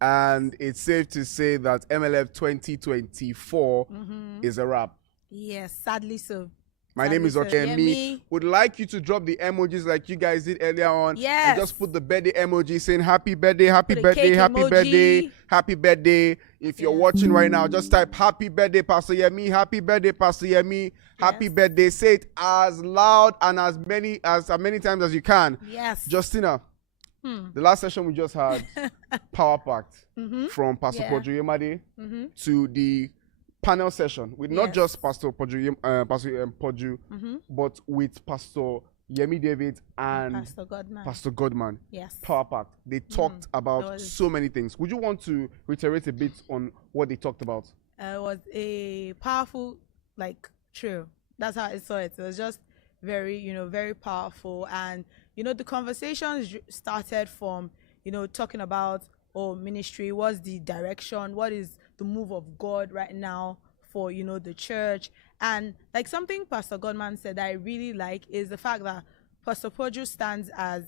And it's safe to say that MLF 2024 is a wrap. Yes, sadly so. My name is Okemi. Would like you to drop the emojis like you guys did earlier on. Yes. And just put the birthday emoji saying happy birthday, happy Put a birthday, cake happy emoji. birthday, happy birthday. If you're watching right now, just type happy birthday, Pastor Yemi, happy birthday, Pastor Yemi, happy birthday. Say it as loud and as many times as you can. Yes. Justina, the last session we just had, Power Pact, from Pastor Podri Yemade to the panel session with not just Pastor Podri, Podri, but with Pastor Yemi David and Pastor Godman. Yes. Power Pact. They talked about so many things. Would you want to reiterate a bit on what they talked about? It was a powerful, true. That's how I saw it. It was just very, very powerful. And, the conversations started from, talking about, ministry, what's the direction, what is the move of God right now for, the church. And something Pastor Godman said that I really like is the fact that Pastor Podju stands as,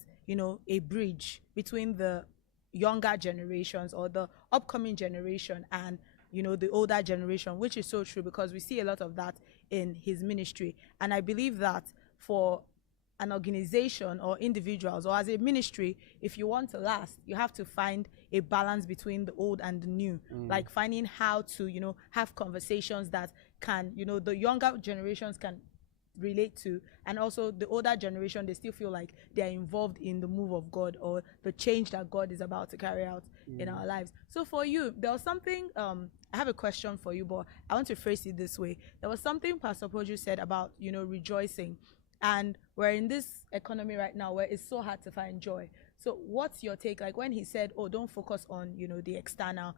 a bridge between the younger generations or the upcoming generation and, the older generation, which is so true because we see a lot of that in his ministry. And I believe that for an organization or individuals or as a ministry, if you want to last, you have to find a balance between the old and the new, like finding how to, have conversations that can, the younger generations can relate to, and also the older generation, they still feel like they're involved in the move of God or the change that God is about to carry out in our lives. So for you, there was something, I have a question for you, but I want to phrase it this way. There was something Pastor Poju said about, rejoicing. And we're in this economy right now where it's so hard to find joy. So what's your take? Like when he said, don't focus on, the external,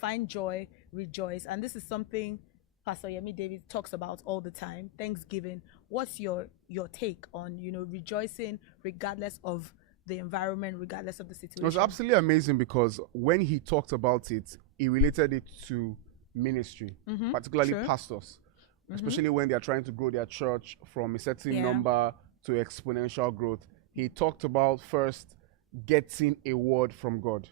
find joy, rejoice. And this is something Pastor Yemi David talks about all the time, Thanksgiving. What's your take on, rejoicing regardless of the environment, regardless of the situation? It was absolutely amazing because when he talked about it, he related it to ministry, particularly pastors. Especially when they are trying to grow their church from a certain number to exponential growth. He talked about first getting a word from God,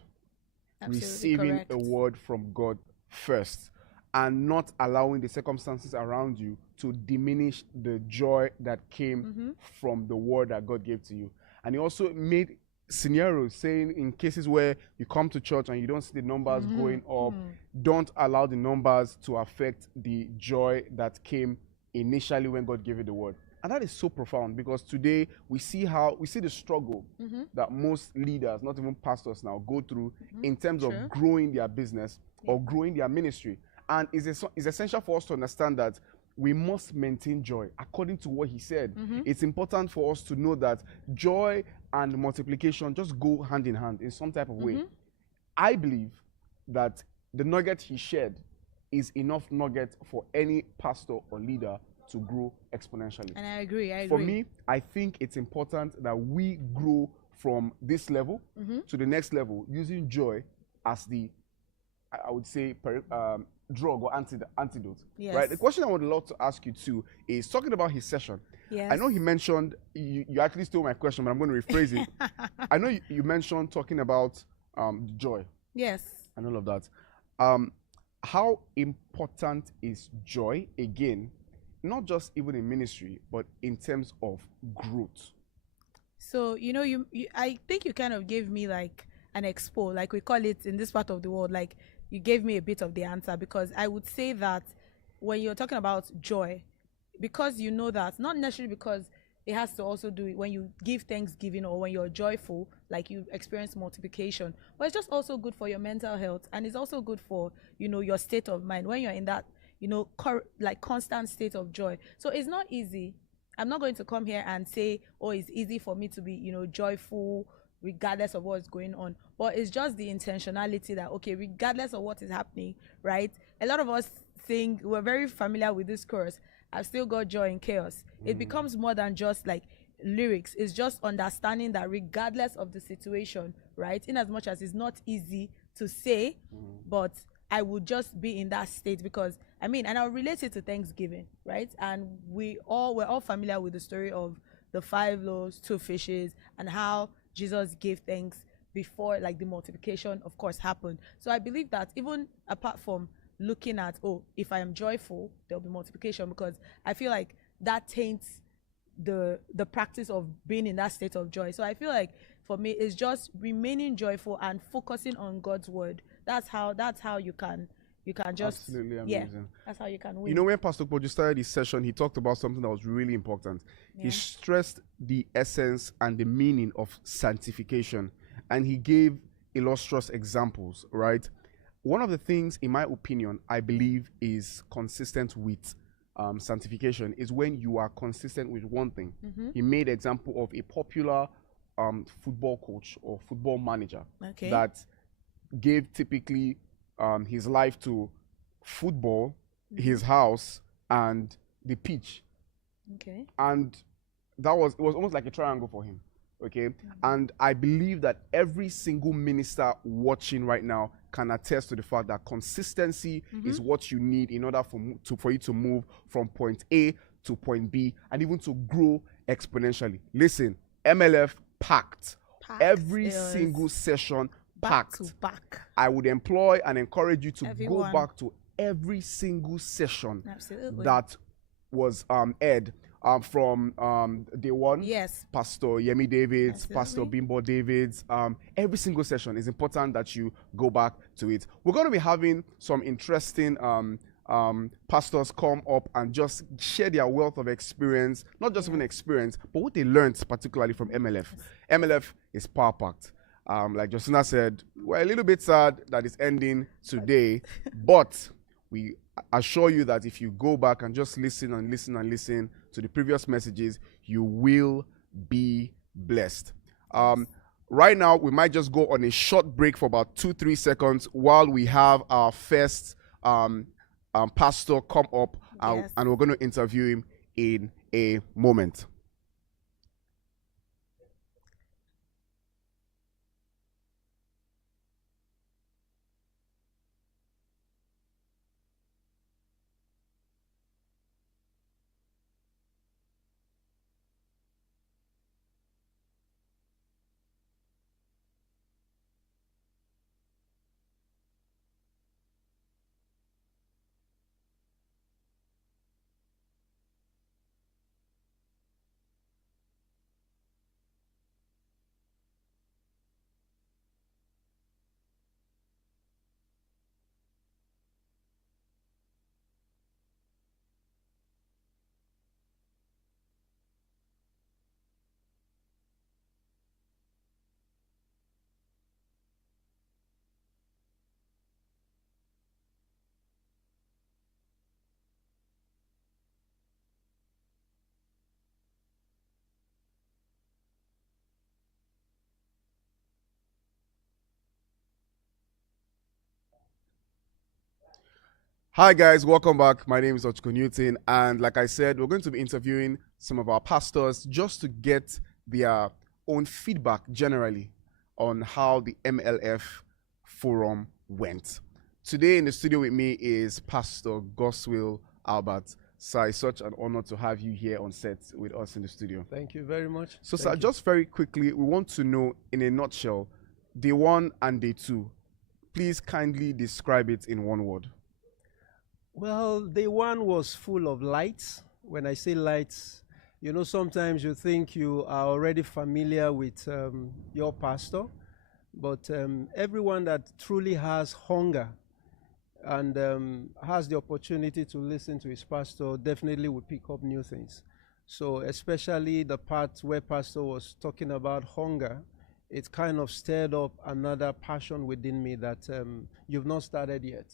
receiving a word from God first, and not allowing the circumstances around you to diminish the joy that came from the word that God gave to you. And he also made scenarios saying in cases where you come to church and you don't see the numbers going up, don't allow the numbers to affect the joy that came initially when God gave you the word. And that is so profound because today we see the struggle that most leaders, not even pastors now, go through in terms of growing their business or growing their ministry. And it's essential for us to understand that we must maintain joy according to what he said. It's important for us to know that joy and multiplication just go hand in hand in some type of way. I believe that the nugget he shared is enough nugget for any pastor or leader to grow exponentially. And I agree. For me, I think it's important that we grow from this level to the next level using joy as the, I would say, drug or antidote. Yes. Right? The question I would love to ask you too is talking about his session. Yes. I know he mentioned, you actually stole my question, but I'm going to rephrase it. I know you mentioned talking about joy. Yes. And all of that. How important is joy, again, not just even in ministry, but in terms of growth? So, I think you kind of gave me like an expo, like we call it in this part of the world, like you gave me a bit of the answer, because I would say that when you're talking about joy, because you know that, not necessarily because it has to also do it when you give thanksgiving or when you're joyful, like you experience multiplication, but it's just also good for your mental health, and it's also good for, your state of mind when you're in that, constant state of joy. So it's not easy. I'm not going to come here and say, it's easy for me to be, joyful regardless of what's going on, but it's just the intentionality that, okay, regardless of what is happening, right? A lot of us think we're very familiar with this chorus, I've still got joy in chaos. It becomes more than just like lyrics. It's just understanding that regardless of the situation, right, in as much as it's not easy to say, but I would just be in that state, because and I'll relate it to Thanksgiving, right? And we're all familiar with the story of the 5 loaves, 2 fishes, and how Jesus gave thanks before like the multiplication of course happened. So I believe that even apart from looking at, oh, if I am joyful, there'll be multiplication, because I feel like that taints the practice of being in that state of joy. So I feel like for me it's just remaining joyful and focusing on God's word. That's how you can just absolutely amazing. Yeah, that's how you can win. You know, when Pastor Kojo started his session, he talked about something that was really important. Yeah. He stressed the essence and the meaning of sanctification, and he gave illustrious examples, right? One of the things, in my opinion, I believe is consistent with sanctification is when you are consistent with one thing. He made example of a popular football coach or football manager that gave typically his life to football, his house, and the pitch. Okay. And it was almost like a triangle for him. Okay. And I believe that every single minister watching right now can attest to the fact that consistency is what you need in order for you to move from point A to point B and even to grow exponentially. Listen, MLF packed. Every single session packed. Back to back. I would employ and encourage you to go back to every single session that was aired from day one. Yes. Pastor Yemi Davids, Pastor Bimbo Davids. Every single session is important that you go back to it. We're going to be having some interesting pastors come up and just share their wealth of experience, not just even experience, but what they learned particularly from MLF. MLF is power packed. Like Justina said, we're a little bit sad that it's ending today, but we assure you that if you go back and just listen and listen and listen to the previous messages, you will be blessed. Right now, we might just go on a short break for about 2-3 seconds while we have our first pastor come up, and we're going to interview him in a moment. Hi guys, welcome back. My name is Ochko Newton, and like I said, we're going to be interviewing some of our pastors just to get their own feedback generally on how the MLF forum went. Today in the studio with me is Pastor Goswill Albert. Sir, it's such an honor to have you here on set with us in the studio. Thank you very much. So sir, just very quickly, we want to know in a nutshell, day one and day two. Please kindly describe it in one word. Well, day one was full of lights. When I say lights, you know, sometimes you think you are already familiar with your pastor, but everyone that truly has hunger and has the opportunity to listen to his pastor definitely will pick up new things. So especially the part where pastor was talking about hunger, it kind of stirred up another passion within me that you've not started yet.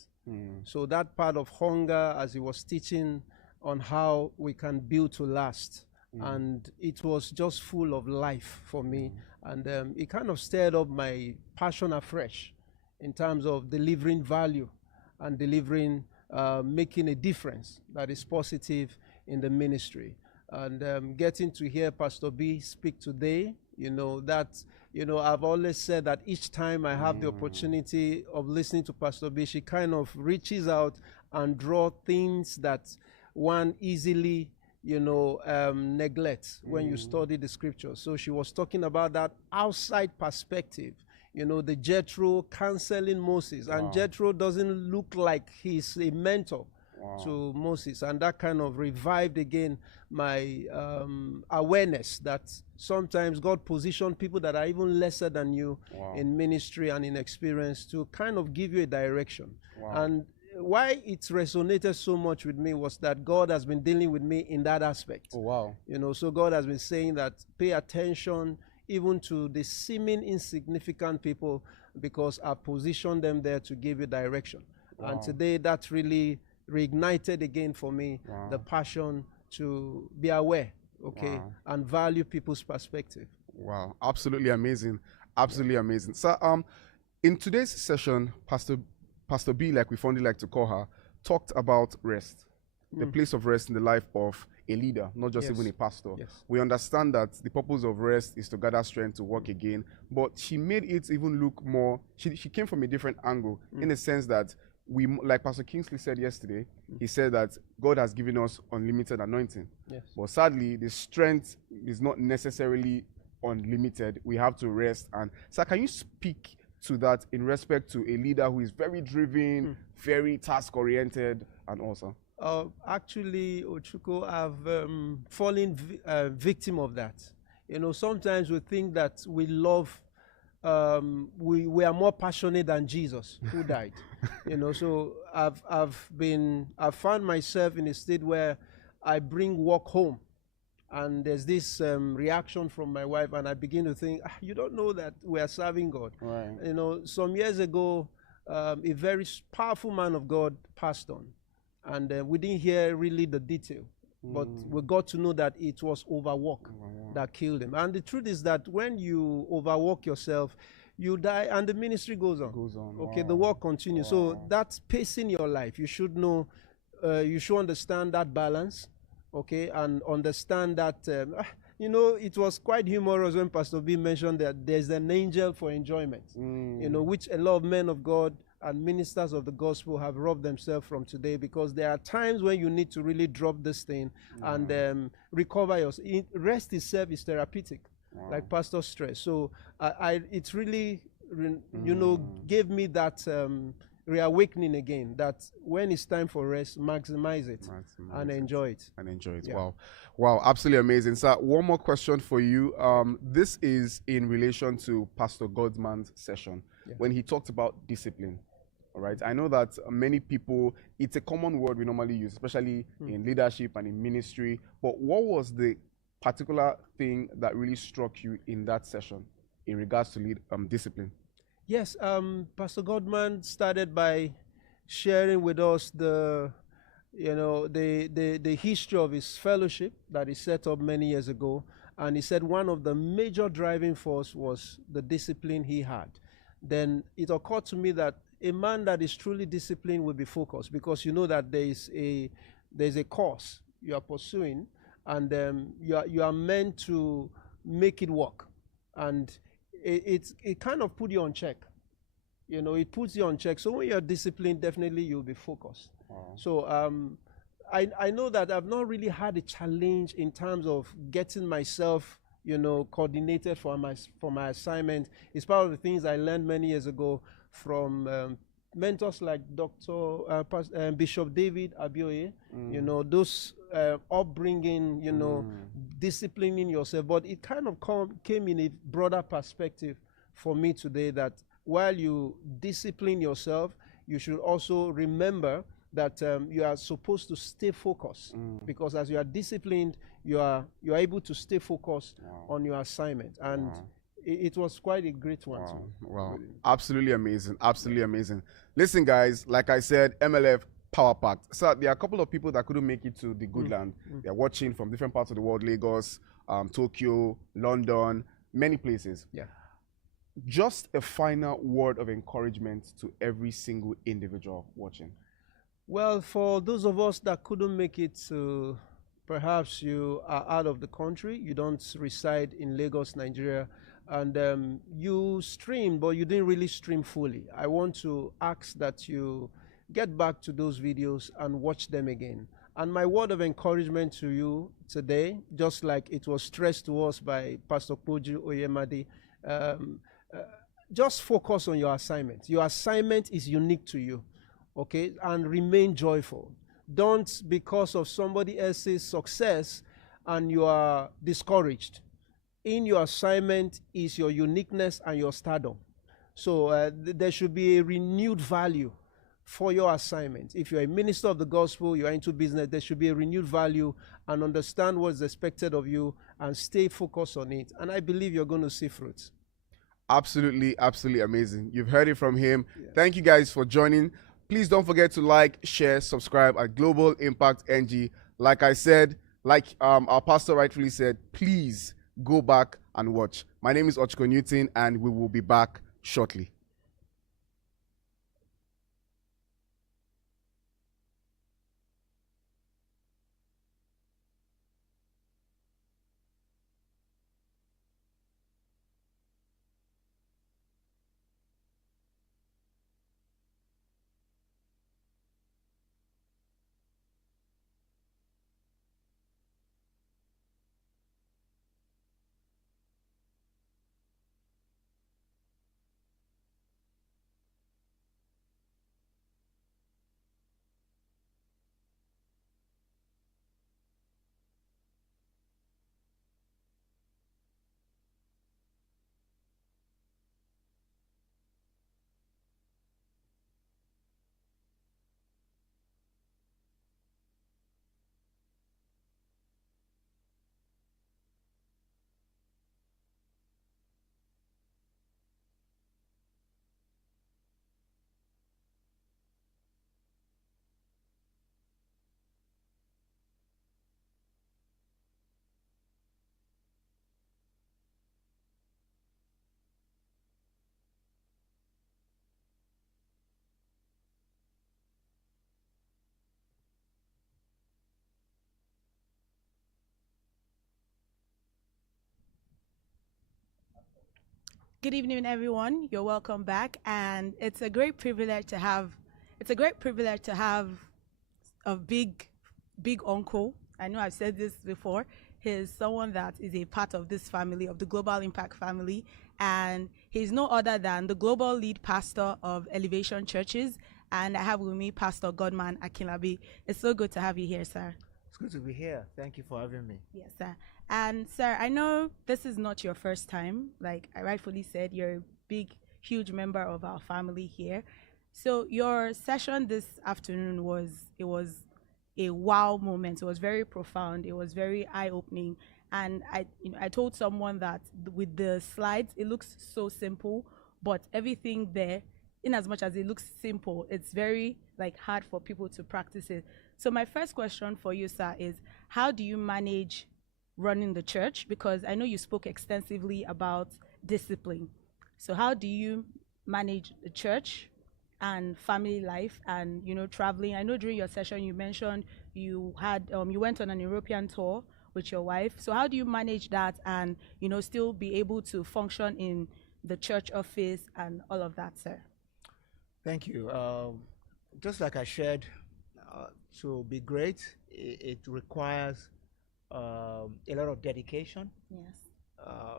So that part of hunger, as he was teaching on how we can build to last, and it was just full of life for me, and it kind of stirred up my passion afresh in terms of delivering value and delivering, making a difference that is positive in the ministry. And getting to hear Pastor B speak today, you know, that, you know, I've always said that each time I have the opportunity of listening to Pastor B, she kind of reaches out and draw things that one easily, you know, neglects when you study the scriptures. So she was talking about that outside perspective the Jethro canceling Moses. And Jethro doesn't look like he's a mentor to Moses. And that kind of revived again my awareness that sometimes God positioned people that are even lesser than you in ministry and in experience to kind of give you a direction. And why it resonated so much with me was that God has been dealing with me in that aspect. So God has been saying that pay attention even to the seeming insignificant people, because I positioned them there to give you direction. And today that really reignited again for me the passion to be aware, and value people's perspective. Wow, absolutely amazing. Absolutely amazing. So in today's session, Pastor B, like we fondly like to call her, talked about rest, the place of rest in the life of a leader, not just even a pastor. We understand that the purpose of rest is to gather strength to work again, but she made it even look more, she came from a different angle in the sense that we, like Pastor Kingsley said yesterday, he said that God has given us unlimited anointing. But sadly, the strength is not necessarily unlimited. We have to rest. And so can you speak to that in respect to a leader who is very driven, very task-oriented, and also? Actually, Ochuko, I've fallen victim of that. Sometimes we think that we love, we are more passionate than Jesus, who died. So I've found myself in a state where I bring work home, and there's this reaction from my wife, and I begin to think, you don't know that we are serving God. Some years ago, a very powerful man of God passed on, and we didn't hear really the detail, but we got to know that it was overwork that killed him. And the truth is that when you overwork yourself, you die, and the ministry goes on. The work continues. So that's pacing your life. You should know, you should understand that balance. And understand that, it was quite humorous when Pastor B mentioned that there's an angel for enjoyment, which a lot of men of God and ministers of the gospel have robbed themselves from today, because there are times when you need to really drop this thing and recover yourself. Rest itself is therapeutic, like Pastor stress. So it really, gave me that reawakening again, that when it's time for rest, maximize it and enjoy it. Wow, absolutely amazing. So one more question for you. This is in relation to Pastor Godman's session when he talked about discipline. All right, I know that many people, it's a common word we normally use, especially in leadership and in ministry, but what was the particular thing that really struck you in that session in regards to discipline? Yes, Pastor Godman started by sharing with us the history of his fellowship that he set up many years ago, and he said one of the major driving force was the discipline he had. Then it occurred to me that a man that is truly disciplined will be focused, because you know that there's a course you are pursuing, and you are meant to make it work, and it kind of put you on check. It puts you on check. So when you're disciplined, definitely you'll be focused. So I know that I've not really had a challenge in terms of getting myself, coordinated for my assignment. It's part of the things I learned many years ago from mentors like Bishop David Abioye. Those upbringing, disciplining yourself. But it kind of came in a broader perspective for me today, that while you discipline yourself, you should also remember that you are supposed to stay focused, because as you are disciplined, you are able to stay focused on your assignment. And it was quite a great one. Wow. Absolutely amazing. Absolutely amazing. Listen, guys, like I said, MLF Power Packed. So there are a couple of people that couldn't make it to the good land. They're watching from different parts of the world: Lagos, Tokyo, London, many places. Just a final word of encouragement to every single individual watching. Well, for those of us that couldn't make it to, perhaps you are out of the country, you don't reside in Lagos, Nigeria, and you stream, but you didn't really stream fully. I want to ask that you get back to those videos and watch them again. And my word of encouragement to you today, just like it was stressed to us by Pastor Koju Oyemade, just focus on your assignment. Your assignment is unique to you, okay? And remain joyful. Don't, because of somebody else's success and you are discouraged. In your assignment is your uniqueness and your stardom. So there should be a renewed value for your assignment. If you're a minister of the gospel, you're into business, there should be a renewed value, and understand what's expected of you and stay focused on it. And I believe you're going to see fruits. Absolutely, absolutely amazing. You've heard it from him. Yeah. Thank you guys for joining. Please don't forget to like, share, subscribe at Global Impact NG. Like I said, like our pastor rightfully said, please go back and watch. My name is Ochko Newton, and we will be back shortly. Good evening, everyone. You're welcome back, and it's a great privilege to have a big uncle. I know I've said this before. He's someone that is a part of this family, of the Global Impact family, and he's no other than the global lead pastor of Elevation Churches. And I have with me Pastor Godman Akinlabi. It's so good to have you here, sir. It's good to be here. Thank you for having me. Yes, sir. And sir, I know this is not your first time. Like I rightfully said, you're a big, huge member of our family here. So your session this afternoon was a wow moment. It was very profound. It was very eye-opening. And I told someone that with the slides, it looks so simple, but everything there, in as much as it looks simple, it's very hard for people to practice it. So my first question for you, sir, is how do you manage running the church? Because I know you spoke extensively about discipline. So how do you manage the church and family life and, traveling? I know during your session you mentioned you went on an European tour with your wife. So how do you manage that and, still be able to function in the church office and all of that, sir? Thank you. Just like I shared, to be great, it requires a lot of dedication. Yes.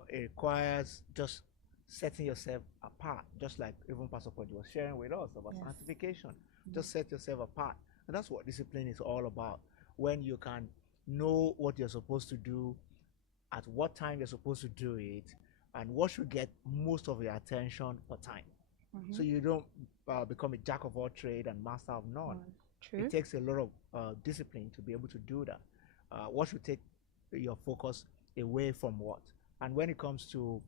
It requires just setting yourself apart, just like even Pastor Pod was sharing with us about sanctification. Just set yourself apart. And that's what discipline is all about. When you can know what you're supposed to do, at what time you're supposed to do it, and what should get most of your attention per time. So you don't become a jack of all trade and master of none. True. It takes a lot of discipline to be able to do that. What should take your focus away from what? And when it comes to,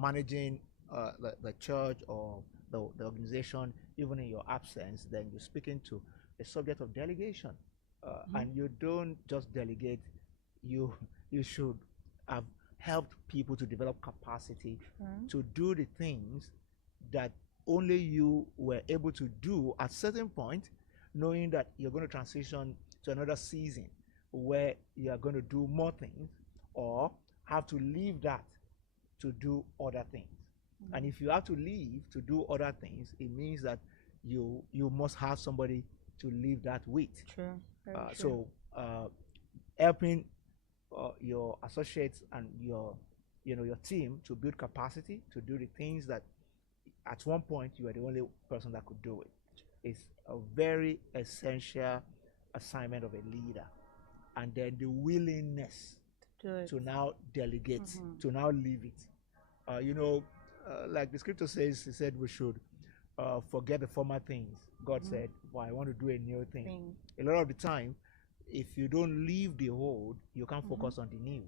managing the church or the organization, even in your absence, then you're speaking to a subject of delegation. And you don't just delegate, you should have helped people to develop capacity to do the things that only you were able to do at certain point, knowing that you're going to transition to another season where you are going to do more things or have to leave that to do other things. And if you have to leave to do other things, it means that you must have somebody to leave that with. True. Very true. So helping your associates and your your team to build capacity to do the things that at one point you were the only person that could do it. It's a very essential assignment of a leader. And then the willingness to now delegate, to now leave it. Like the scripture says, he said we should forget the former things. God said, well, I want to do a new thing. A lot of the time, if you don't leave the old, you can't focus on the new.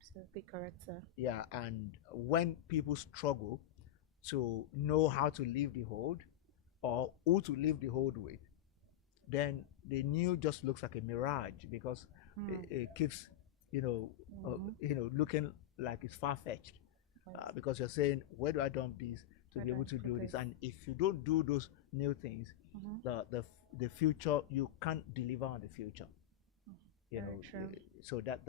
Absolutely correct, sir. Yeah, and when people struggle to know how to leave the old or who to leave the old with, then the new just looks like a mirage because it keeps, looking like it's far-fetched. Because you're saying, where do I dump this to be able to do this? And if you don't do those new things, the future, you can't deliver on the future. So that's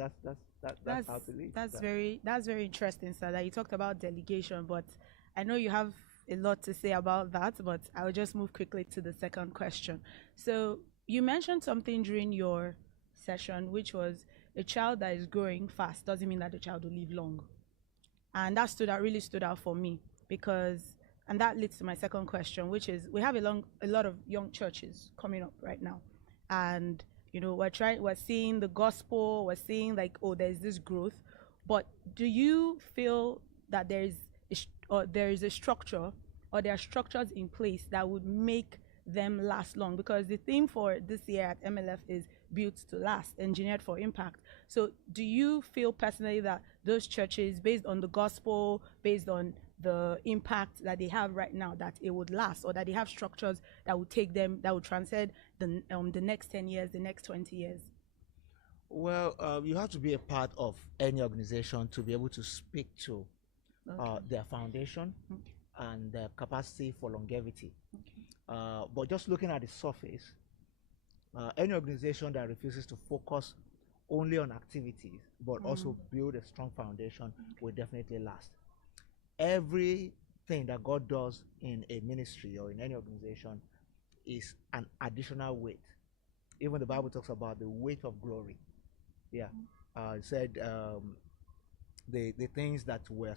how to live. That's very interesting, sir, that you talked about delegation, but I know you have a lot to say about that, but I'll just move quickly to the second question. So you mentioned something during your session, which was a child that is growing fast doesn't mean that the child will live long. And that really stood out for me and that leads to my second question, which is we have a lot of young churches coming up right now. And, we're seeing the gospel, we're seeing there's this growth, but do you feel that there is a structure or there are structures in place that would make them last long? Because the theme for this year at MLF is built to last, engineered for impact. So do you feel personally that those churches, based on the gospel, based on the impact that they have right now, that it would last, or that they have structures that would take them, that would transcend the next 10 years, the next 20 years? Well, you have to be a part of any organization to be able to speak to their foundation and their capacity for longevity. But just looking at the surface, any organization that refuses to focus only on activities but also build a strong foundation will definitely last. Everything that God does in a ministry or in any organization is an additional weight. Even the Bible talks about the weight of glory. Yeah, it said the things that were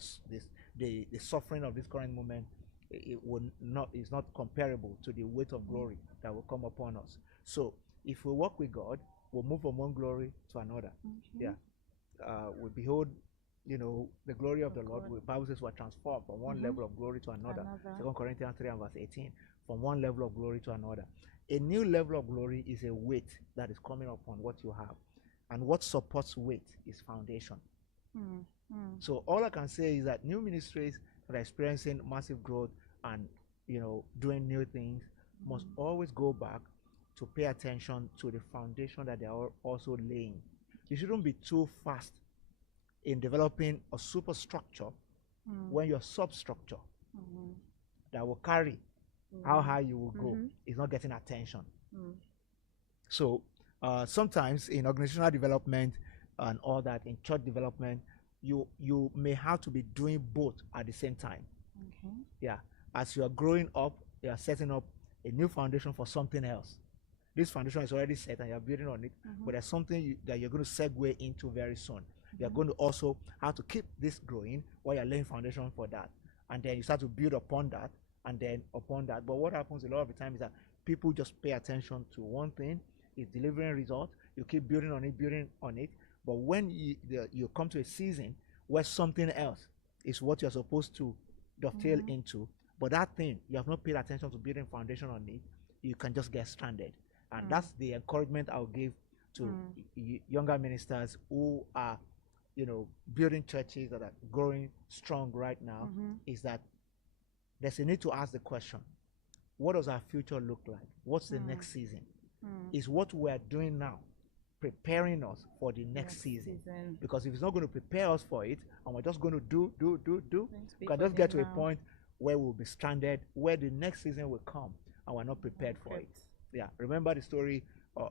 the suffering of this current moment, is not comparable to the weight of glory that will come upon us. So if we walk with God, we'll move from one glory to another. Yeah, we behold, the glory of the Lord. The Bible says we're transformed from one level of glory to another. 2 Corinthians 3 and verse 18, from one level of glory to another. A new level of glory is a weight that is coming upon what you have. And what supports weight is foundation. So all I can say is that new ministries that are experiencing massive growth and doing new things must always go back to pay attention to the foundation that they are also laying. You shouldn't be too fast in developing a superstructure when your substructure that will carry how high you will go is not getting attention. So sometimes in organizational development and all that, in church development, you may have to be doing both at the same time. Yeah, as you are growing up, you are setting up a new foundation for something else. This foundation is already set and you're building on it, but there's something that you're going to segue into very soon. You're going to also have to keep this growing while you're laying foundation for that. And then you start to build upon that and then upon that. But what happens a lot of the time is that people just pay attention to one thing, it's delivering results, you keep building on it. But when you come to a season where something else is what you're supposed to dovetail into, but that thing, you have not paid attention to building foundation on it, you can just get stranded. And that's the encouragement I'll give to younger ministers who are, building churches that are growing strong right now, is that there's a need to ask the question, what does our future look like? What's the next season? Is what we're doing now preparing us for the next season? Because if it's not going to prepare us for it, and we're just going to do, we can just get to a point where we'll be stranded, where the next season will come, and we're not prepared for it. Yeah, remember the story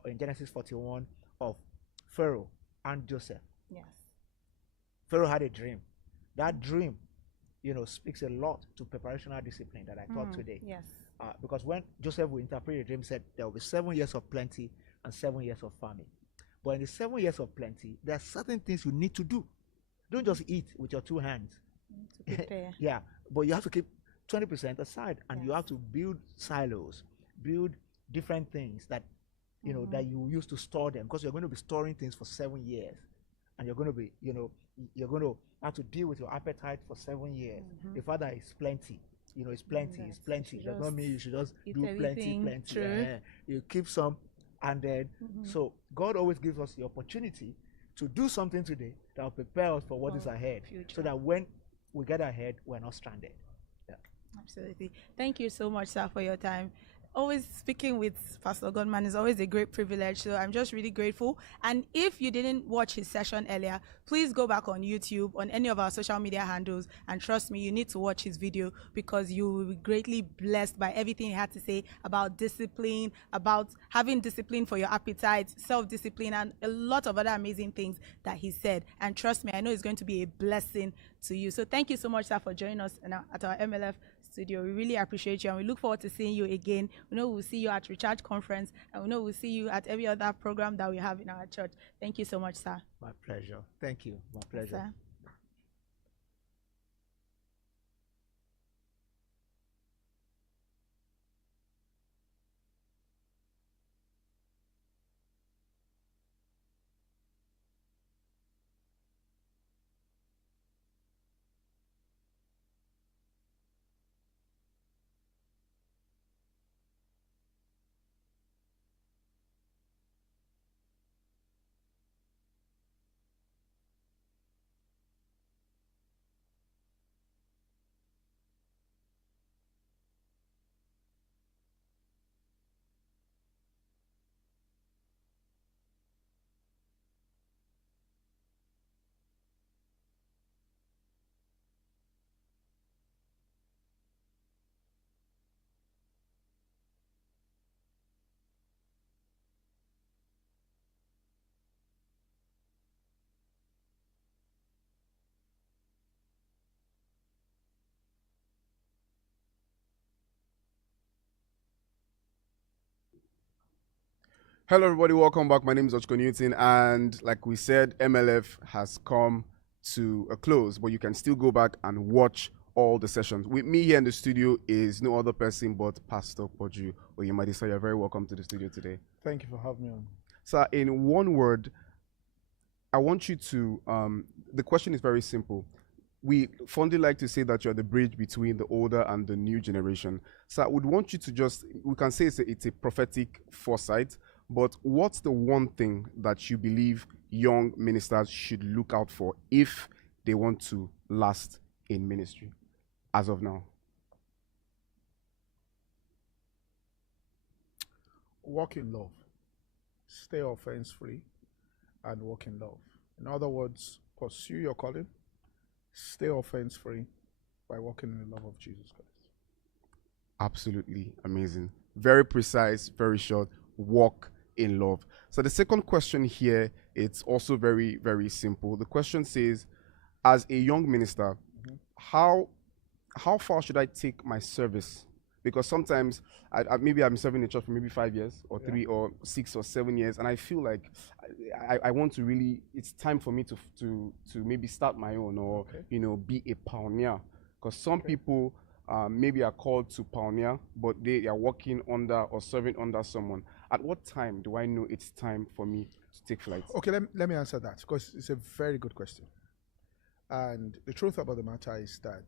in Genesis 41 of Pharaoh and Joseph. Yes. Pharaoh had a dream. That dream, speaks a lot to preparational discipline that I taught today. Yes. Because when Joseph will interpret the dream, said there will be 7 years of plenty and 7 years of famine. But in the 7 years of plenty, there are certain things you need to do. Don't just eat with your 2 hands. To prepare. Yeah, but you have to keep 20% aside, and you Yes. have to build silos, build different things that you know that you use to store them, because you're going to be storing things for 7 years, and you're going to be, you're going to have to deal with your appetite for 7 years. The Father is plenty. It's plenty. Yes, It's plenty. you Does should not mean you should just eat do plenty, everything. plenty. True. You keep some, and then so God always gives us the opportunity to do something today that will prepare us for what is ahead, future. so that when we get ahead, we're not stranded. Yeah. Absolutely. Thank you so much, sir, for your time. Always speaking with Pastor Godman is always a great privilege. So I'm just really grateful. And if you didn't watch his session earlier, please go back on YouTube, on any of our social media handles. And trust me, you need to watch his video, because you will be greatly blessed by everything he had to say about discipline, about having discipline for your appetite, self-discipline, and a lot of other amazing things that he said. And trust me, I know it's going to be a blessing to you. So thank you so much, sir, for joining us at our MLF studio. We really appreciate you, and we look forward to seeing you again. We know we'll see you at Recharge Conference, and we know we'll see you at every other program that we have in our church. Thank you so much, sir. My pleasure. Thank you. My pleasure. Sir. Hello, everybody. Welcome back. My name is Ochko Newton, and like we said, MLF has come to a close, but you can still go back and watch all the sessions. With me here in the studio is no other person but Pastor Poju Oyemade. So you're very welcome to the studio today. Thank you for having me on. So, in one word, I want you to. The question is very simple. We fondly like to say that you're the bridge between the older and the new generation. So I would want you to we can say it's a prophetic foresight. But what's the one thing that you believe young ministers should look out for if they want to last in ministry as of now? Walk in love. Stay offense free and walk in love. In other words, pursue your calling. Stay offense free by walking in the love of Jesus Christ. Absolutely amazing. Very precise, very short. Walk in love. So the second question here, it's also very, very simple. The question says, as a young minister, how far should I take my service? Because sometimes maybe I'm serving in church for maybe 5 years or 3 or 6 or 7 years, and I feel like I want to really, it's time for me to maybe start my own, or be a pioneer. Because some people maybe are called to pioneer, but they are working under or serving under someone. At what time do I know it's time for me to take flight? Okay, let me answer that, because it's a very good question. And the truth about the matter is that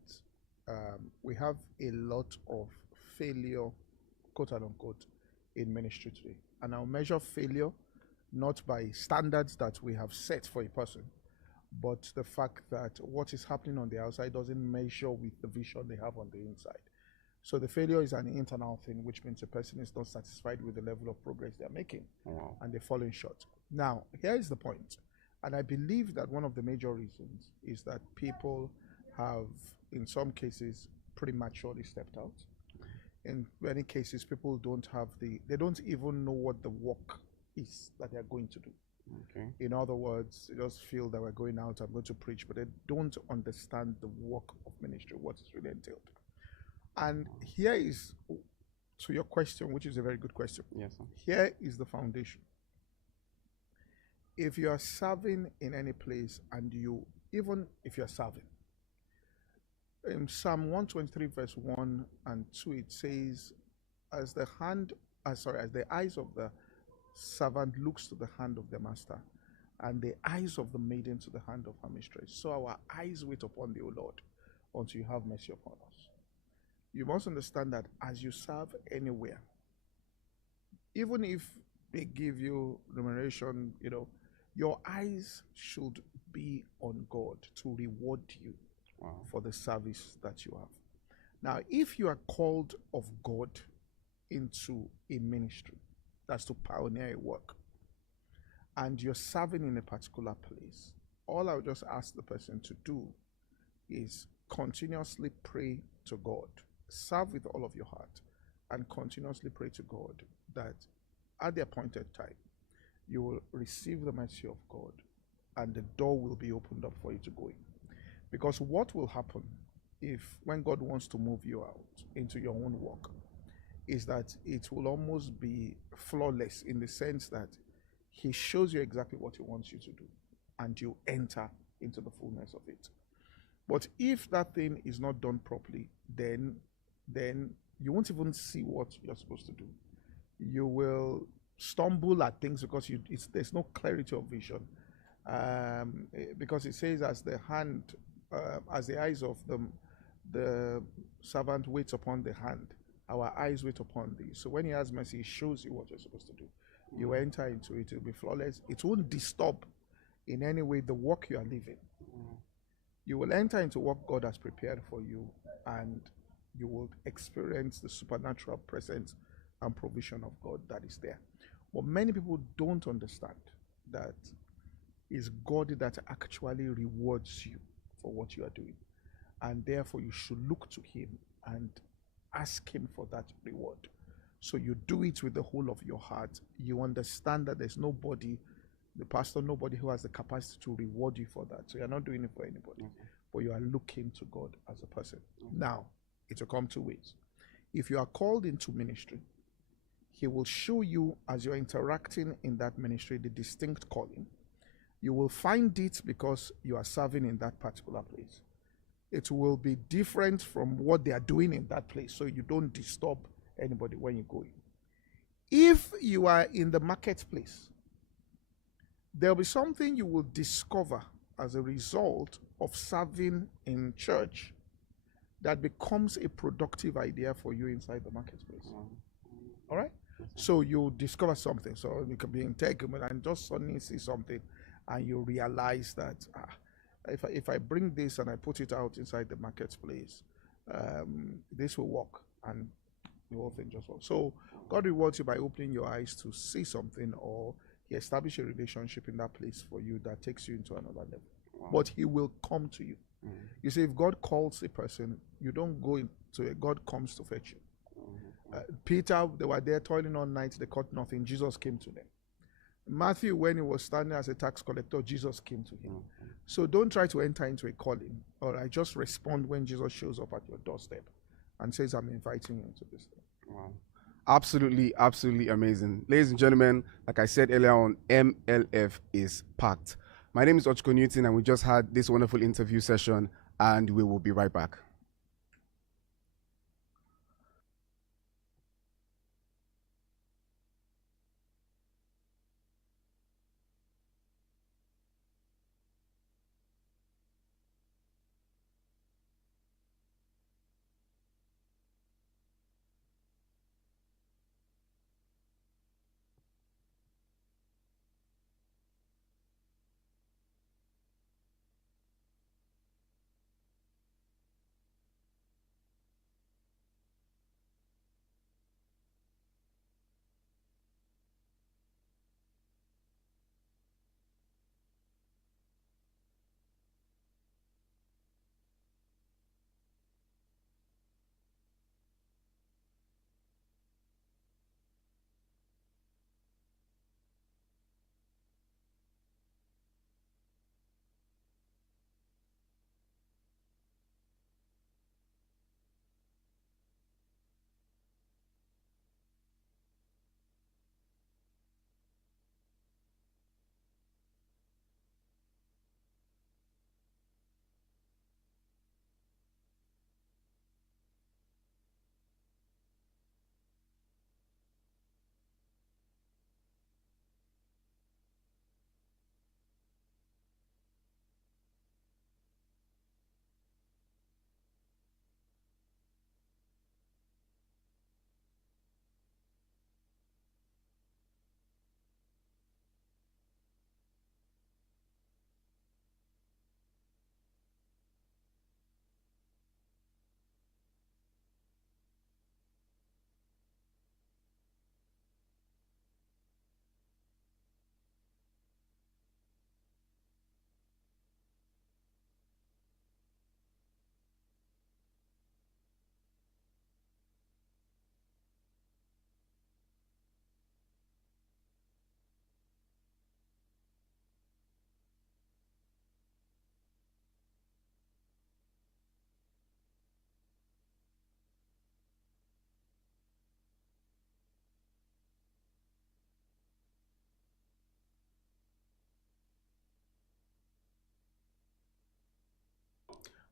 we have a lot of failure, quote unquote, in ministry today. And I'll measure failure not by standards that we have set for a person, but the fact that what is happening on the outside doesn't measure with the vision they have on the inside. So the failure is an internal thing, which means a person is not satisfied with the level of progress they're making, and they're falling short. Now, here is the point. And I believe that one of the major reasons is that people have, in some cases, prematurely stepped out. In many cases, people they don't even know what the work is that they're going to do. Okay. In other words, they just feel that we're going out, I'm going to preach, but they don't understand the work of ministry, what is really entailed. And here is, to your question, which is a very good question. Yes, sir. Here is the foundation. If you are serving in any place and you even if you're serving. In Psalm 123, verse 1 and 2, it says, as the hand, as the eyes of the servant looks to the hand of the master, and the eyes of the maiden to the hand of her mistress, so our eyes wait upon thee, O Lord, until you have mercy upon us. You must understand that as you serve anywhere, even if they give you remuneration, your eyes should be on God to reward you for the service that you have. Now, if you are called of God into a ministry, that's to pioneer a work, and you're serving in a particular place, all I would just ask the person to do is continuously pray to God. Serve with all of your heart and continuously pray to God that at the appointed time, you will receive the mercy of God and the door will be opened up for you to go in. Because what will happen when God wants to move you out into your own work is that it will almost be flawless, in the sense that he shows you exactly what he wants you to do and you enter into the fullness of it. But if that thing is not done properly, then you won't even see what you're supposed to do. You will stumble at things because there's no clarity of vision. Because it says, as the eyes of the servant waits upon the hand, our eyes wait upon thee. So when he has mercy, he shows you what you're supposed to do. You enter into it, it'll be flawless. It won't disturb in any way the work you are living. You will enter into what God has prepared for you, and you will experience the supernatural presence and provision of God that is there. But many people don't understand that it's God that actually rewards you for what you are doing. And therefore, you should look to him and ask him for that reward. So you do it with the whole of your heart. You understand that there's nobody, the pastor, nobody who has the capacity to reward you for that. So you're not doing it for anybody, but you are looking to God as a person. Now, it will come two ways. If you are called into ministry, he will show you, as you're interacting in that ministry, the distinct calling. You will find it because you are serving in that particular place. It will be different from what they are doing in that place, so you don't disturb anybody when you go in. If you are in the marketplace, there will be something you will discover as a result of serving in church that becomes a productive idea for you inside the marketplace. All right? So you discover something. So you can be in tech and just suddenly see something, and you realize that if I bring this and I put it out inside the marketplace, this will work, and the whole thing just works. So God rewards you by opening your eyes to see something, or he establishes a relationship in that place for you that takes you into another level. But he will come to you. You see, if God calls a person, you don't go into it. God comes to fetch you. Peter, they were there toiling all night, they caught nothing. Jesus came to them. Matthew, when he was standing as a tax collector, Jesus came to him. So don't try to enter into a calling. All right, just respond when Jesus shows up at your doorstep and says, I'm inviting you into this thing. Wow. Absolutely, absolutely amazing. Ladies and gentlemen, like I said earlier on, MLF is packed. My name is Ochko Newton, and we just had this wonderful interview session, and we will be right back.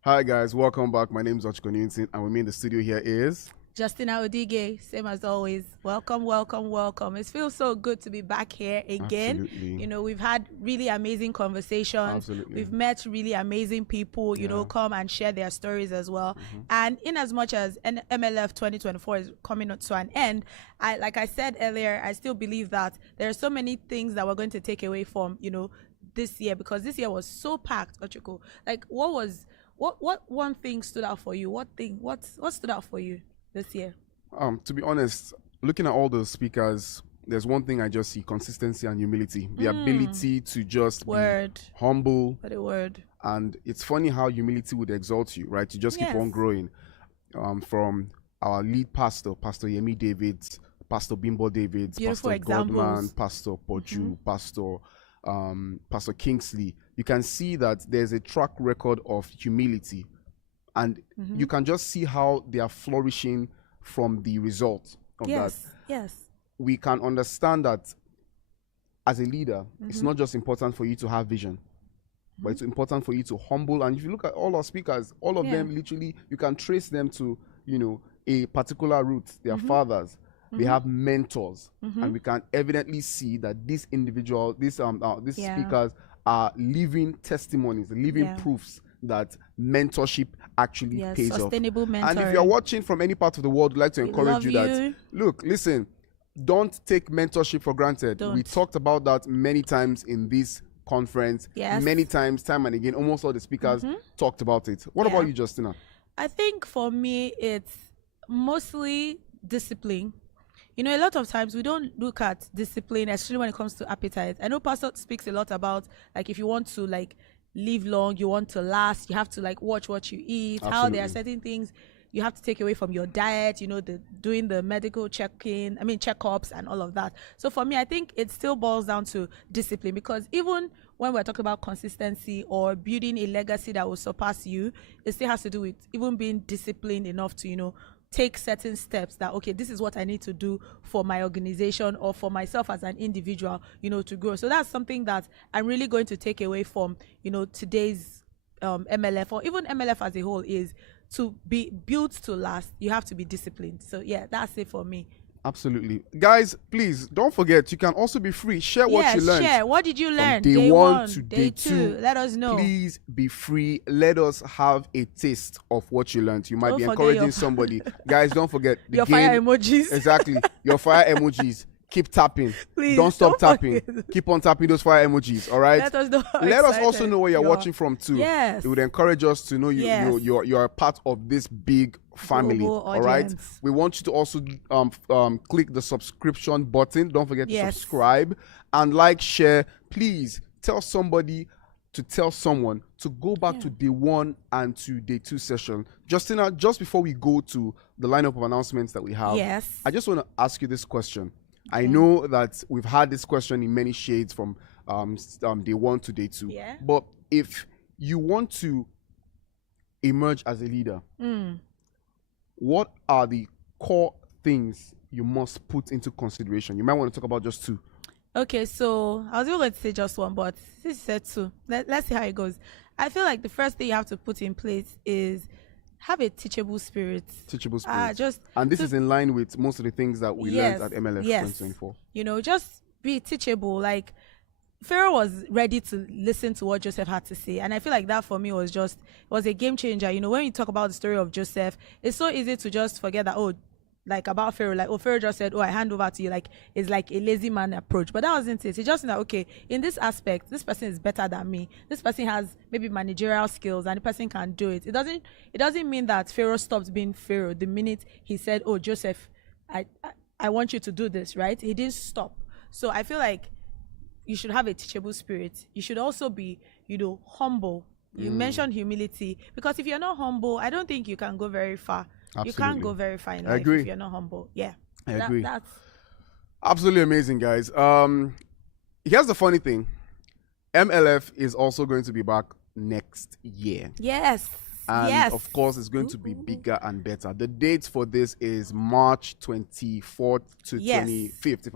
Hi guys, welcome back. My name is Ochiko Newton, and with me in the studio here is Justina Odige, same as always. Welcome, welcome, welcome. It feels so good to be back here again. Absolutely. You know, we've had really amazing conversations. Absolutely. We've met really amazing people, you know, come and share their stories as well. And in as much as MLF 2024 is coming to an end, like I said earlier, I still believe that there are so many things that we're going to take away from, you know, this year, because this year was so packed, Ochiko. Like, what one thing stood out for you? What stood out for you this year? To be honest, looking at all the speakers, there's one thing I just see: consistency and humility. The ability to just be humble. What a word. And it's funny how humility would exalt you, right? To just keep on growing. From our lead pastor, Pastor Yemi Davids, Pastor Bimbo Davids, Beautiful Pastor examples. Godman, Pastor Poju, Pastor Kingsley. You can see that there's a track record of humility, and you can just see how they are flourishing from the result of that. Yes. We can understand that as a leader, it's not just important for you to have vision, but it's important for you to humble. And if you look at all our speakers, all of them literally, you can trace them to, you know, a particular route. Their fathers, they have mentors, and we can evidently see that these speakers are living testimonies, living proofs that mentorship actually pays off. Sustainable mentoring. And if you're watching from any part of the world, I'd like to encourage you that, look, listen, don't take mentorship for granted. We talked about that many times in this conference. Many times, time and again, almost all the speakers talked about it. What about you, Justina? I think for me, it's mostly discipline. You know, a lot of times we don't look at discipline, especially when it comes to appetite. I know Pastor speaks a lot about, like, if you want to, like, live long, you want to last, you have to, like, watch what you eat. Absolutely. How there are certain things you have to take away from your diet, you know, doing the medical checkups and all of that. So for me, I think it still boils down to discipline, because even when we're talking about consistency or building a legacy that will surpass you, it still has to do with even being disciplined enough to, you know, take certain steps that, okay, this is what I need to do for my organization or for myself as an individual, you know, to grow. So that's something that I'm really going to take away from, you know, today's MLF, or even MLF as a whole, is to be built to last. You have to be disciplined. So yeah, that's it for me. Absolutely. Guys, please don't forget, you can also be free. Share what you learned. Share. What did you learn? From day one to day two. Let us know. Please be free. Let us have a taste of what you learned. You might Don't be forget encouraging somebody. Guys, don't forget the your game. fire emojis. Exactly. Your fire emojis. Keep tapping. Please, don't stop don't tapping. forget. Keep on tapping those fire emojis. All right. Let us know. Let us also know where you're watching from too. Yes. It would encourage us to know you're a part of this big family. Global All right. audience. We want you to also click the subscription button. Don't forget to Yes. subscribe and like, share. Please tell somebody to tell someone to go back to day 1 and to day 2 session. Justina, just before we go to the lineup of announcements that we have, Yes. I just want to ask you this question. I know that we've had this question in many shades from day 1 to day 2. Yeah. But if you want to emerge as a leader, what are the core things you must put into consideration? You might want to talk about just 2. Okay, so I was even going to say just 1, but since you said 2, let's see how it goes. I feel like the first thing you have to put in place is have a teachable spirit. Teachable spirit. And this is in line with most of the things that we learned at MLF 2024. You know, just be teachable. Like, Pharaoh was ready to listen to what Joseph had to say. And I feel like that for me was a game changer. You know, when you talk about the story of Joseph, it's so easy to just forget that, like about Pharaoh, like, Pharaoh just said, I hand over to you. Like, it's like a lazy man approach. But that wasn't it. He just said, okay, in this aspect, this person is better than me. This person has maybe managerial skills and the person can do it. It doesn't mean that Pharaoh stopped being Pharaoh the minute he said, Joseph, I want you to do this, right? He didn't stop. So I feel like you should have a teachable spirit. You should also be, you know, humble. You mentioned humility, because if you're not humble, I don't think you can go very far. Absolutely. You can't go very far in life if you're not humble. Yeah. I agree. That's absolutely amazing, guys. Here's the funny thing. MLF is also going to be back next year. Yes. And of course, it's going to be bigger and better. The date for this is March 24th to 25th, if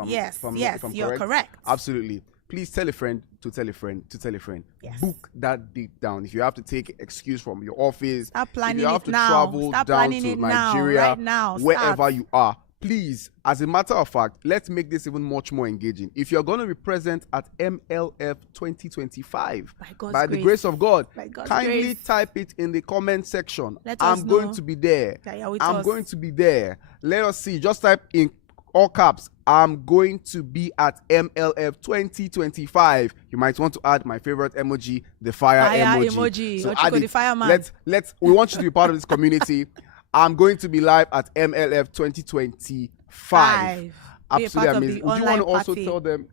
I'm you're correct. Absolutely. please tell a friend to tell a friend to tell a friend. Yes. Book that date down. If you have to take excuse from your office, Start planning if you have it to now. travel Start down planning to it Nigeria, now, right now. wherever Start. you are, please, as a matter of fact, let's make this even much more engaging. If you're going to be present at MLF 2025, by the grace of God, kindly grace. type it in the comment section. Let us I'm going know to be there. that you're with I'm us. going to be there. Let us see. Just type in all caps, I'm going to be at MLF 2025. You might want to add my favorite emoji, the fire emoji. So add the it. fireman. We want you to be part of this community. I'm going to be live at MLF 2025. Absolutely amazing. Would you want to also tell them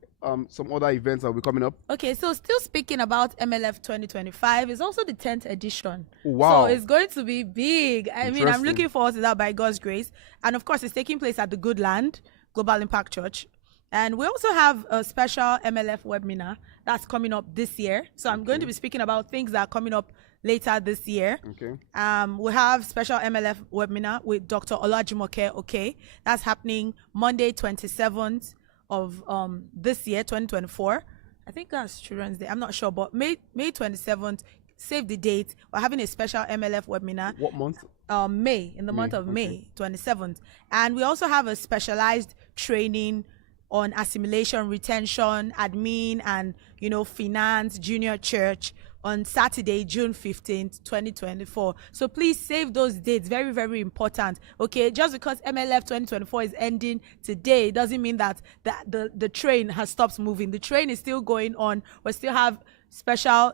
some other events that will be coming up? Okay, so still speaking about MLF 2025, it's also the 10th edition. Wow. So it's going to be big. I mean, I'm looking forward to that by God's grace. And of course, it's taking place at the Good Land Global Impact Church. And we also have a special MLF webinar that's coming up this year. So I'm going to be speaking about things that are coming up later this year. Okay. We have special MLF webinar with Dr. Olajumoke Oke. That's happening Monday 27th of this year, 2024. I think that's Children's Day. I'm not sure, but May 27th, save the date. We're having a special MLF webinar. What month? May, in the month of May 27th. And we also have a specialized training on assimilation, retention, admin, and finance, junior church on Saturday, June 15th, 2024. So please save those dates. Very, very important. Okay, just because MLF 2024 is ending today doesn't mean that the train has stopped moving. The train is still going on. We still have special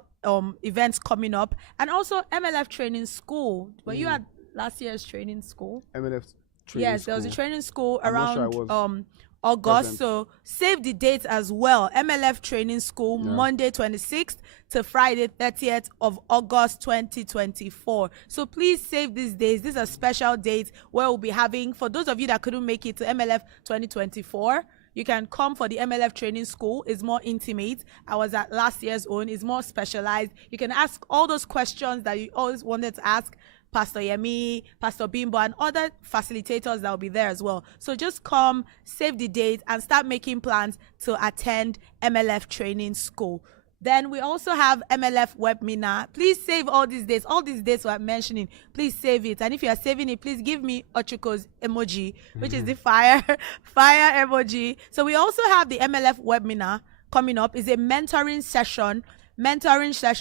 events coming up, and also MLF training school. Were you at last year's training school? MLF training Yes, there was a training school I'm around not sure I was August. present. So save the date as well. MLF training school, Monday 26th to Friday 30th of August 2024. So please save these days. These are special dates where we'll be having, for those of you that couldn't make it to MLF 2024, you can come for the MLF training school. It's more intimate. I was at last year's own. It's more specialized. You can ask all those questions that you always wanted to ask Pastor Yemi, Pastor Bimbo, and other facilitators that will be there as well. So just come, save the date, and start making plans to attend MLF training school. Then we also have MLF webinar. Please save all these dates. All these dates we're mentioning, please save it. And if you are saving it, please give me Ochuko's emoji, which is the fire emoji. So we also have the MLF webinar coming up. It's a mentoring session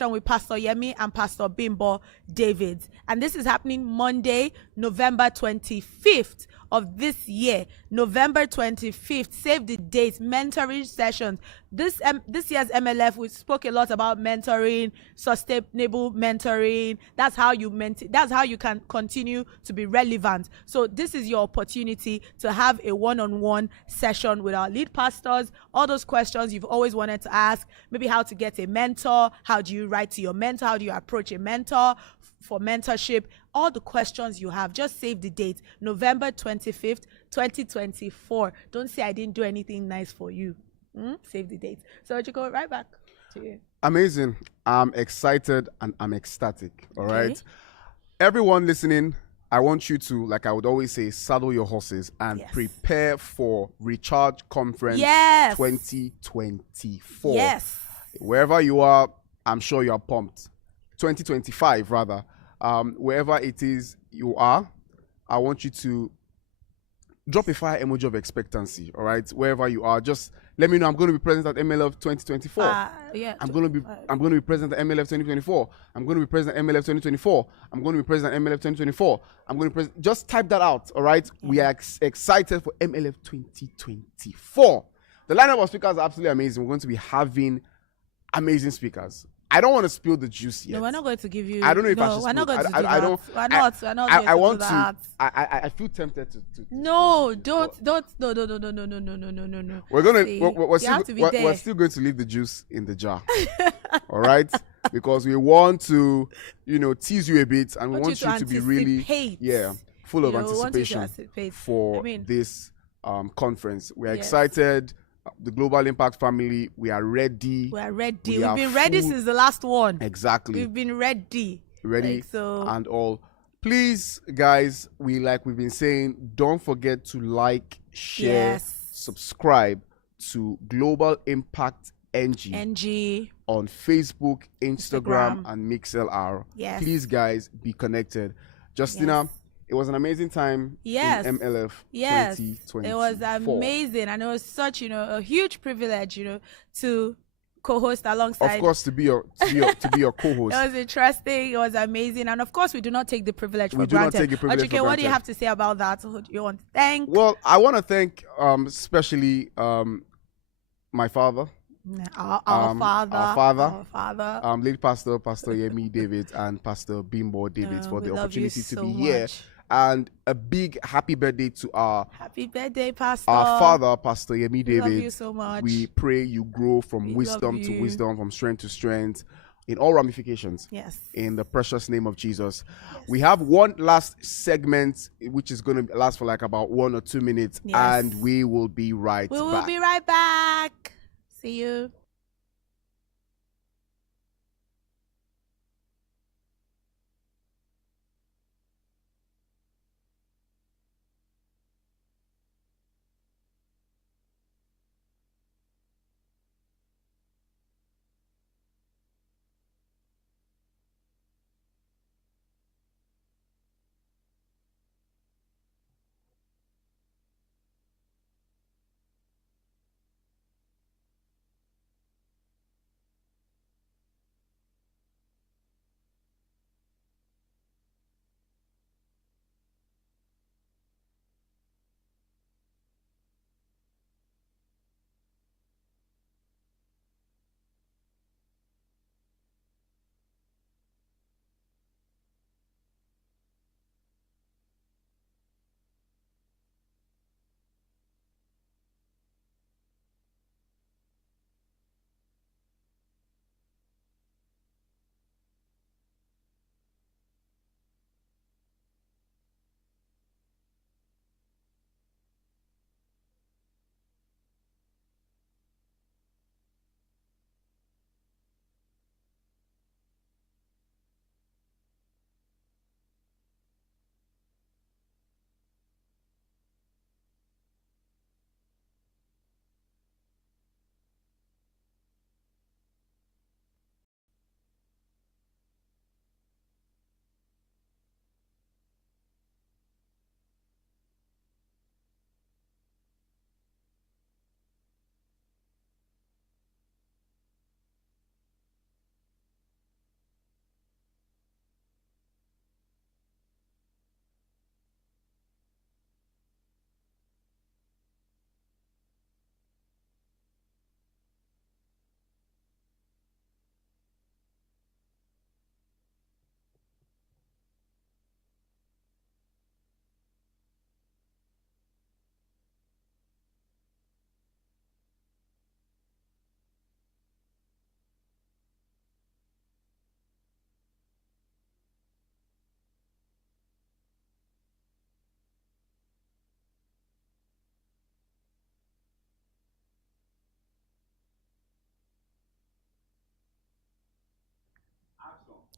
with Pastor Yemi and Pastor Bimbo David. And this is happening Monday, November 25th of this year. November 25th. Save the date. Mentoring sessions. This year's MLF, we spoke a lot about mentoring, sustainable mentoring. That's how you can continue to be relevant. So this is your opportunity to have a one-on-one session with our lead pastors. All those questions you've always wanted to ask, maybe how to get a mentor, how do you write to your mentor, how do you approach a mentor for mentorship, all the questions you have, just save the date, November 25th, 2024. Don't say I didn't do anything nice for you. Save the date. So you go right back to you. Amazing. I'm excited and I'm ecstatic. All right. Everyone listening, I want you to, like I would always say, saddle your horses and prepare for Recharge Conference 2024. Yes. Wherever you are, I'm sure you are pumped. 2025 rather. Wherever it is you are, I want you to drop a fire emoji of expectancy. All right, wherever you are, just let me know. I'm going to be present at MLF 2024. I'm going to be present at MLF 2024. I'm going to be present at MLF 2024. I'm going to be present at MLF 2024. I'm going to be present. Just type that out. All right, we are excited for MLF 2024. The lineup of speakers are absolutely amazing. We're going to be having amazing speakers. I don't want to spill the juice yet. No, we're not going to give you. I don't know if I should. We're not going to do that. We're not. I want to. I feel tempted to. No, don't. No. We're gonna. We're still going to leave the juice in the jar. All right, because we want to, tease you a bit, and we want you to be really, full of anticipation for this conference. We're excited. The Global Impact family, we are ready. We've been ready since the last one. Exactly. We've been ready. And all. Please, guys, we've been saying, don't forget to like, share, subscribe to Global Impact NG. On Facebook, Instagram, Instagram. and MixLR. Yes. Please, guys, be connected. Justina, Yes. it was an amazing time Yes. in MLF Yes, 2024. it was amazing, and it was such, a huge privilege, to co-host alongside. Of course, to be your co-host. It was interesting. It was amazing, and of course, we do not take the privilege for We do not granted. take the privilege Ochike, for what do you granted. have to say about that? Who do you want to thank? Well, I want to thank especially my father, Our father, lead pastor Yemi David, and Pastor Bimbo David for we the love you opportunity to so be here. much. And a big happy birthday to Happy birthday, Pastor. our father, Pastor Yemi We love David. you so much. We pray you grow from We wisdom love to you. wisdom, from strength to strength, in all ramifications. Yes. In the precious name of Jesus. We have one last segment, which is going to last for like about 1 or 2 minutes, Yes. and we will be right We will back. be right back. See you.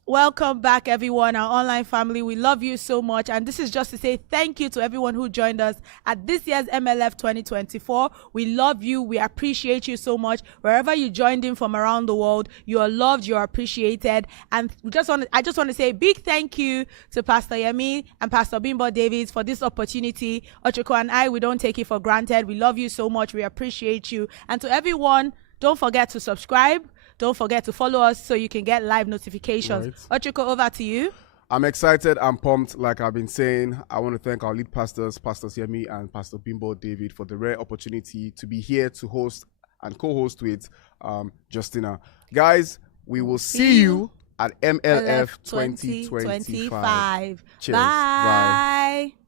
Welcome back, everyone, our online family. We love you so much. And this is just to say thank you to everyone who joined us at this year's MLF 2024. We love you. We appreciate you so much. Wherever you joined in from around the world, you are loved, you are appreciated. And I just want to say a big thank you to Pastor Yemi and Pastor Bimbo Davids for this opportunity. Ochiko and I, we don't take it for granted. We love you so much. We appreciate you. And to everyone, don't forget to subscribe. Don't forget to follow us so you can get live notifications. Right. Ochiko, over to you. I'm excited. I'm pumped. Like I've been saying, I want to thank our lead pastors, Pastors Yemi and Pastor Bimbo David, for the rare opportunity to be here to host and co-host with Justina. Guys, we will see you at MLF 2025. Cheers. Bye. Bye.